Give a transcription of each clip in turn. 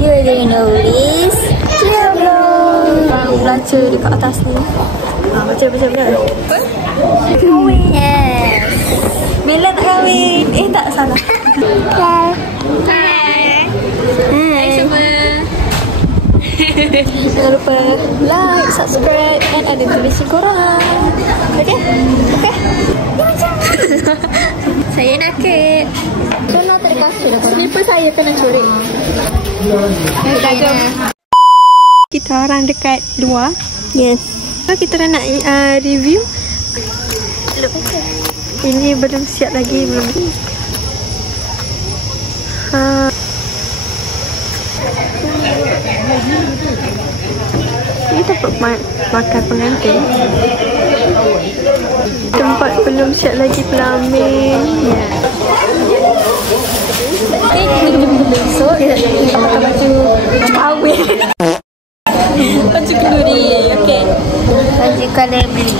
You already know this. Clear vlog. Baru baca dekat atas ni. Baca. Kahwin. Yes. Bella tak kahwin. Tak salah. Hai. Hai semua. Jangan lupa like, subscribe and ada tulisan korang. Okay? Saya nak kek. Kena terkasih lah korang. Slipper saya kena curi. Kita orang dekat luar. Yes. Kita nak review. Ini belum siap lagi. Ini tempat makan pengantin. Tempat belum siap lagi pelamin. Besok kita pakai baju awet. Baju kenduri. Okay. Baju colour blue.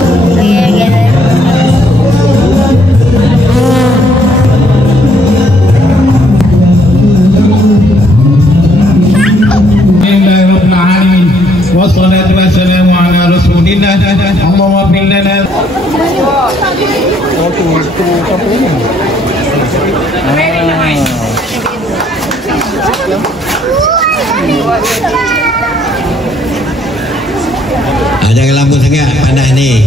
Wassalatu wassalamu ala rasulillah. Allahumma fil lana. Jangan lampu sangat panas ni.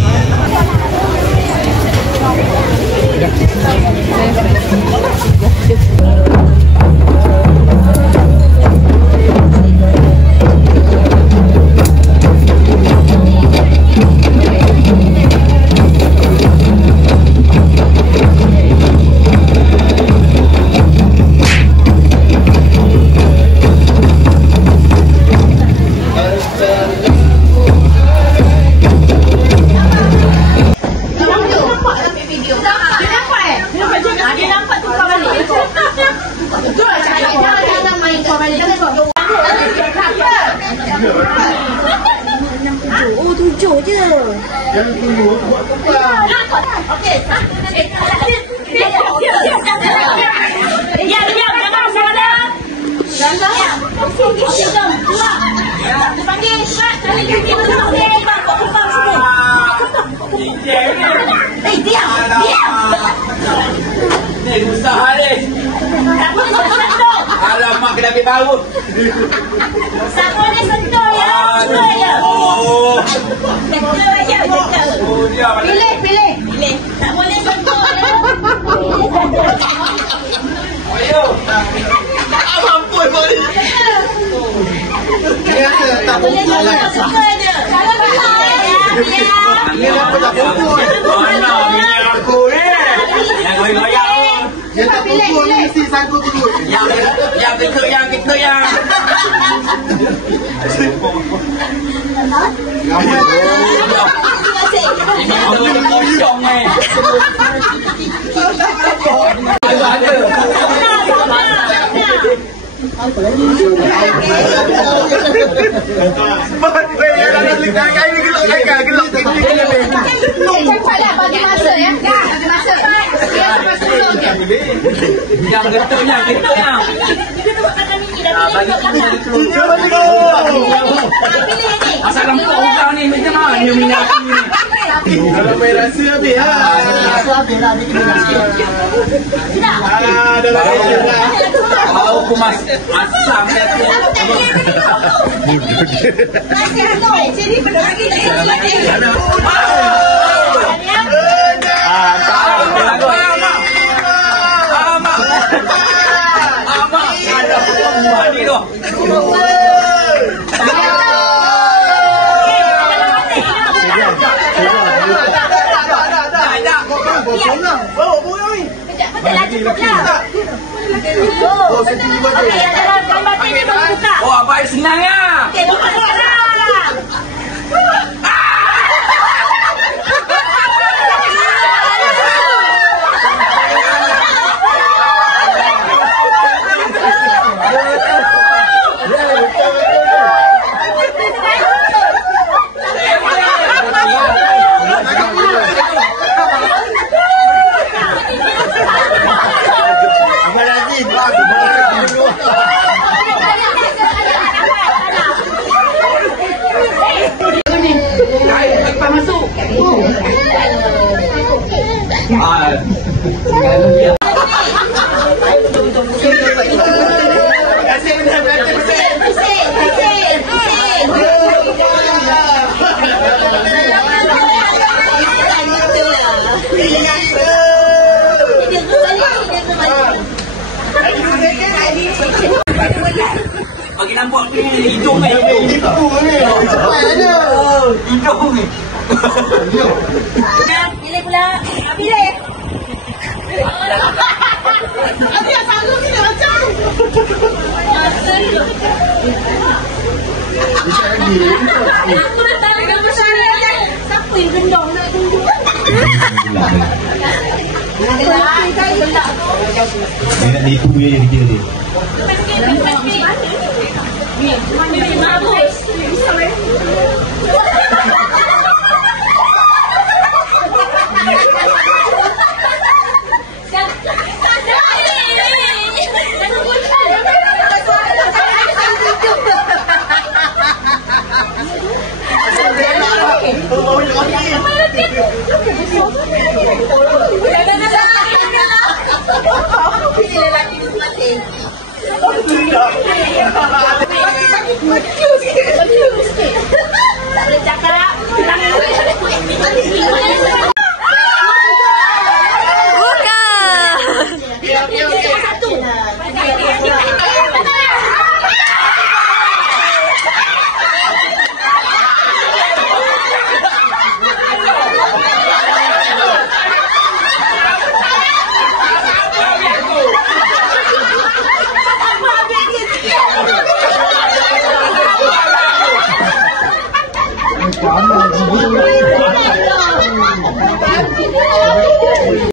Oh, 7 je. Yang 7 buat kepala. Okey. Diam, jangan salah. Jangan. Keluar. Panggil cepat. Diam. Ni susah Haris. Tak boleh sentuh. Alamak, kena ambil baut. Tak boleh sentuh ya. Sentuh je. Sentuh je. Pilih. Tak boleh sentuh ya. Ayo. Ampun boleh. Biasa tak boleh sentuh je. Kalau besar ya. Ni apa tak pukul. Mana bini aku ni. Yang goyang-goyang. Dia tak pukul ni mesti sangkut dulu. Yang kita yang. Ramai. Ini boleh kosong ni. Ada. Apa lagi? Gelap. Cepatlah bagi masa ya. Bagi masa. Yang getoknya. Asal lampu orang ni macam mana dia minyak ni? Kalau main rasa habis lah. Habis lah. Kalau aku masam dia tu. Jadi pada lagi ada. Oh, apa senang ya? Bagi nampak hidung ni. Hidung ni. Hidung ni. Pilih pula. Pilih. Ada yang sanggup ni macam. Aku dah tahu gambar saya kan. Siapa yang gendong nak tunjuk? Dia nak nipu dia kira dia. Tak ada cakap. Buka. Satu. Jangan